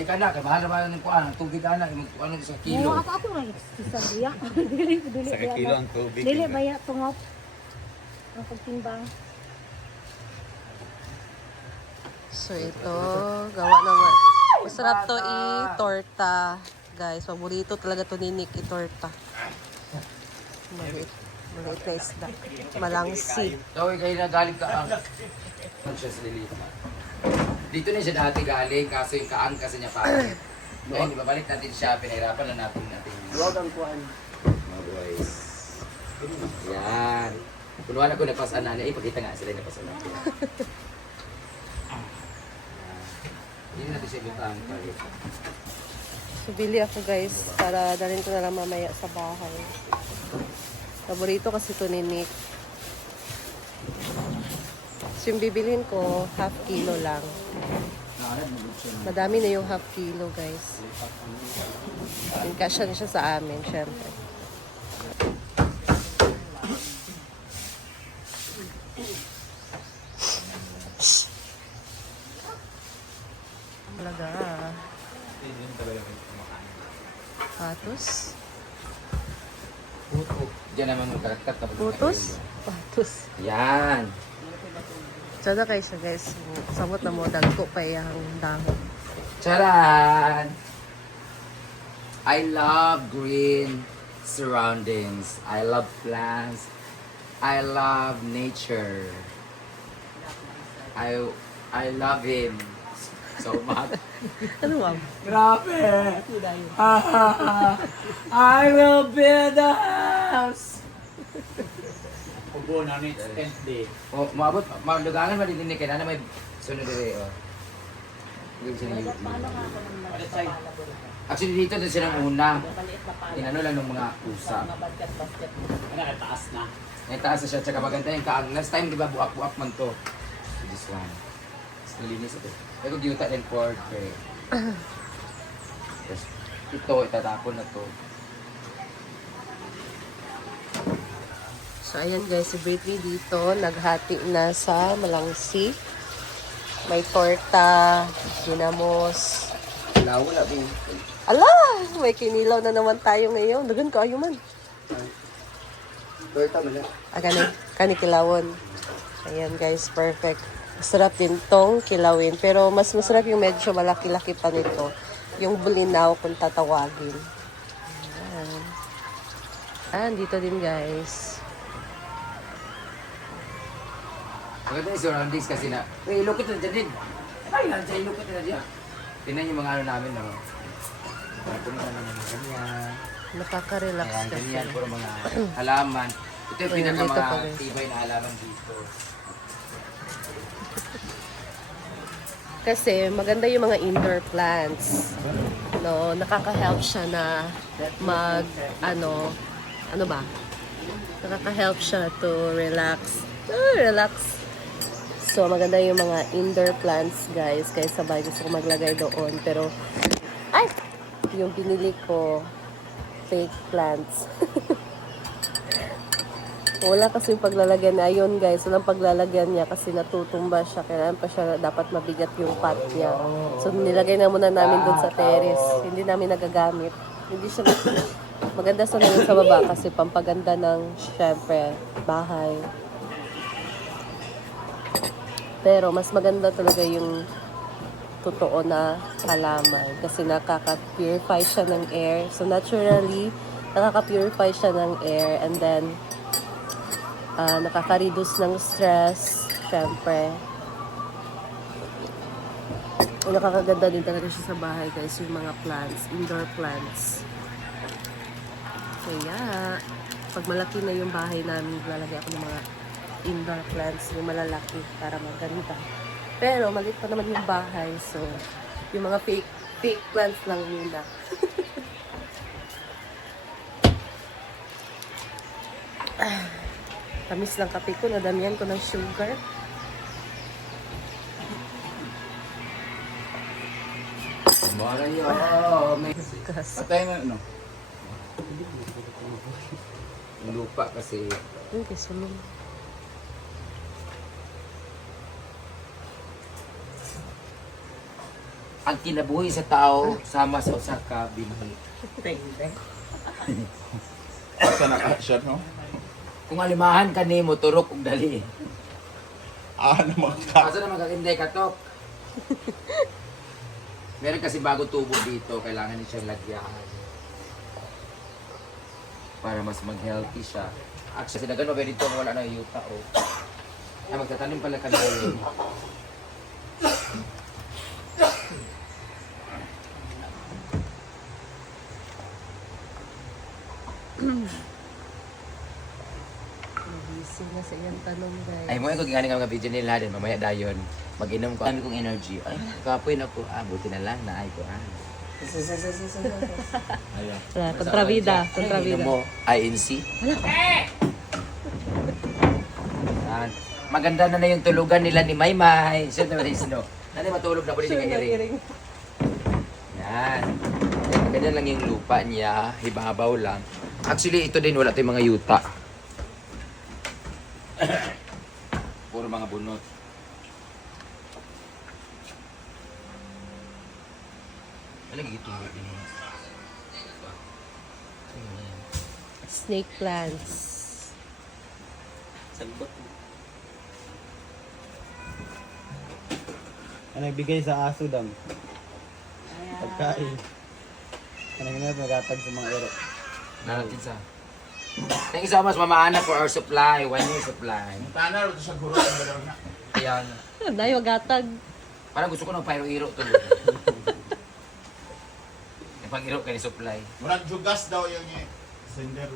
Ay ka na, kay mahal naman ng kuan, ang tubig ana, ano sa Oo, kilo. ako na isa biya. Dili Sa baya kilo na. ang tubig. Dili baya tungop. Ang pagtimbang. So ito, gawa naman. Masarap to i-torta. Guys, paborito talaga to ni Nick i-torta. Maliit. Maliit na isda. Malangsi. Tawag kayo na galing ka ang. Siya sa Lilita. Dito na siya dati galing, kaso yung kaang kasi niya pangit. Ngayon, ibabalik natin siya, pinahirapan na natin. Huwag ang kuhan. Mga boys. Yan. Kunuhan ako nagpasan na niya. Ipakita nga sila nagpasan na niya. Hindi natin siya ibutang. So, bili ako guys para dalhin ko na lang mamaya sa bahay. Paborito kasi to ni Nick. So, yung bibilin ko, half kilo lang. Madami na yung half kilo, guys. Yung kasya na siya sa amin, syempre. Talaga. Patos? Puto. Diyan naman magkarakat. Putos? Patos. Yan. Tsada kayo siya, guys. Samot na mo, dagko pa iyang dahon. Charan! I love green surroundings. I love plants. I love nature. I love him so much. Ano ba? Grabe! I will build a house. Ubo na ni 10th day. Oh, maabot, malugangan madidinig kay na may sunod dire oh. Hindi siya nang Actually dito din siya ng una. Inano lang ng mga pusa. Ano ka taas na? May taas na siya, tsaka maganda yung kaang. Last time, di ba, buak-buak man to. This one. Mas nalinis ito. Pero giuta din for Tapos, ito, itatapon na to. So, ayan guys, si Britney dito, naghati na sa Malangsi. May torta, ginamos. Wala, wala po. Ala! May kinilaw na naman tayo ngayon. Dagan ka, ayun man. Torta mo na. Kani kilawon. Ayan guys, perfect. Masarap din tong kilawin. Pero mas masarap yung medyo malaki-laki pa nito. Yung bulinaw kung tatawagin. Ayan. Ayan, dito din guys. Maganda yung surroundings kasi na, lukot na dyan din. Ay, nandiyan, lukot na dyan. Tingnan yung mga ano namin, no? Mga puno na ng mga ganyan. Nakaka-relax Ayan, kasi. ganyan, puro mga halaman. Ito yung Ayan, pinaka dito mga pa, guys. tibay na halaman dito. Kasi maganda yung mga indoor plants. No, nakaka-help siya na ano ba? Nakaka-help siya to relax. Relax. So, maganda yung mga indoor plants, guys. Kaya sabay gusto ko maglagay doon. Pero, yung binili ko, fake plants. Wala kasi yung paglalagyan niya. Ayun, guys. Walang paglalagyan niya kasi natutumba siya. Kailangan pa siya, dapat mabigat yung pot niya. So, nilagay na muna namin doon sa terrace. Hindi namin nagagamit. Hindi siya maganda sa ngayon sa baba kasi pampaganda ng, syempre, bahay. Pero mas maganda talaga yung totoo na halaman kasi nakaka-purify siya ng air. So naturally, nakaka-purify siya ng air and then nakaka-reduce ng stress, syempre. Nakakaganda din talaga siya sa bahay guys, yung mga plants, indoor plants. Kaya, pag malaki na yung bahay namin, lalagay ako ng mga indoor plants, yung malalaki para maganda. Pero maliit pa naman yung bahay, so yung mga fake plants lang muna. Tamis lang kape ko, nadamihan ko ng sugar. Mara yun. May Patay na, no? yung lupa kasi. Okay, sulong. ang kinabuhi sa tao sama sa usa ka binhi. Asa na ka siya, no? Kung alimahan ka nimo turok ug dali. Naman ka. Asa naman kakinday katok? Meron kasi bago tubo dito, kailangan niya siyang lagyan. Para mas mag-healthy siya. Actually, nagano ba dito wala na yuta o. Ay, magtatanim pala ka ngayon. Nagising na sa iyang tanong, guys. Ay, mo ko gingani nga mga video nila din, mamaya dayon. Mag-inom ko. Kami kong energy. Ay, kapoy na ko. Buti na lang na ay ko. Ayan. Kontrabida. Inom mo, INC. Yan. Maganda na yung tulugan nila ni Maymay. Sino naman yung sino? Nanay matulog na po din yung hiring. Yan. Ganyan lang yung lupa niya. Hibabaw lang. Actually, ito din. Wala tayong mga yuta. Puro mga bunot. Wala gigito din. Snake plants. Sagbot. Ano nagbigay sa aso dam? Pagkain. Ano nga magatag sa mga ero. Narating sa. Thank you so much, Mama Ana, for our supply. 1 year supply. Tana ro sa guro ang daw na. Ayan. Dahil magatag. Parang gusto ko ng pairo-iro to. Yung pag-iro kayo supply. Murag jugas daw yung sender.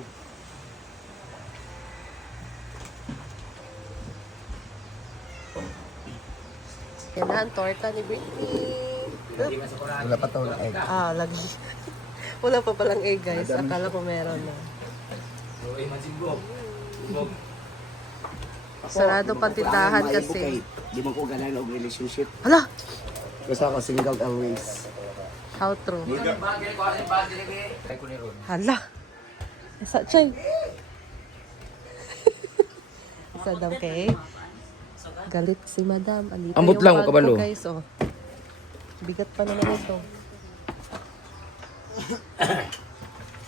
Yan na ang torta ni Britney. Wala pa taon na egg. Lagi. Wala pa palang egg, guys. Akala ko meron na. Uy, mansimbog. Sarado pang tindahan kasi. Di mo ko ganan og relationship. Hala! Kasi ako single always. How true? Bagay ko kasi bagay ni Kay ko ni Ron. Hala! Isa, Chay. Isa daw kay. Galit si Madam. Anita Ambot yung lang, bag ko, kabalo. guys, oh. Bigat pa naman ito.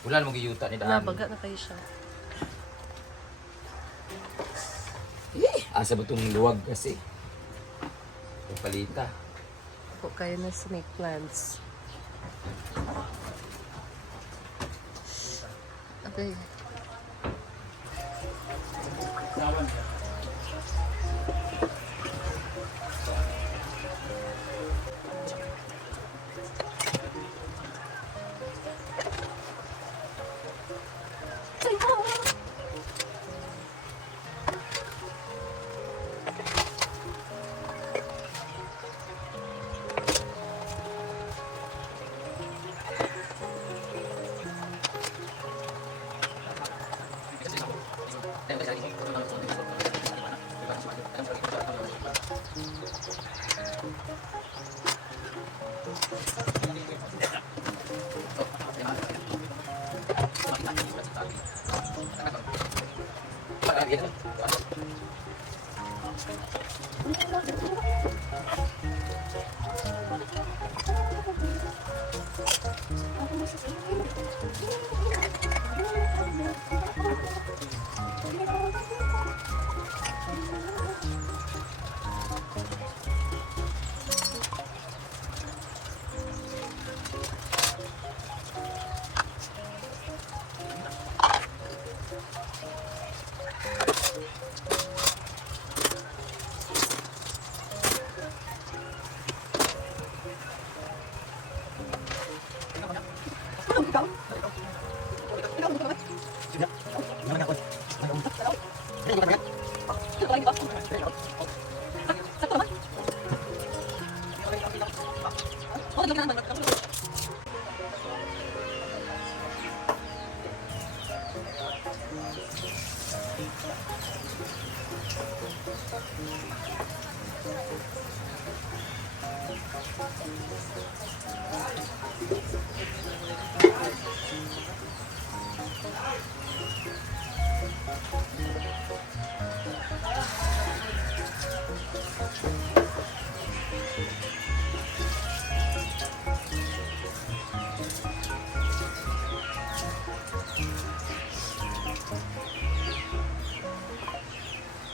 Wala namang giyuta ni Daan. Nabaga na kayo siya. Asa ba itong luwag kasi? Yung palita. Po kayo na snake plants. Okay.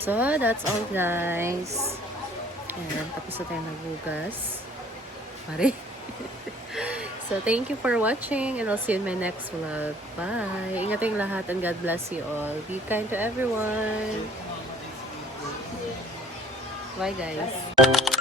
So, that's all guys. Ayan, tapos na tayo naghugas. Pare. So, thank you for watching and I'll see you in my next vlog. Bye! Ingat kayong lahat and God bless you all. Be kind to everyone. Bye guys.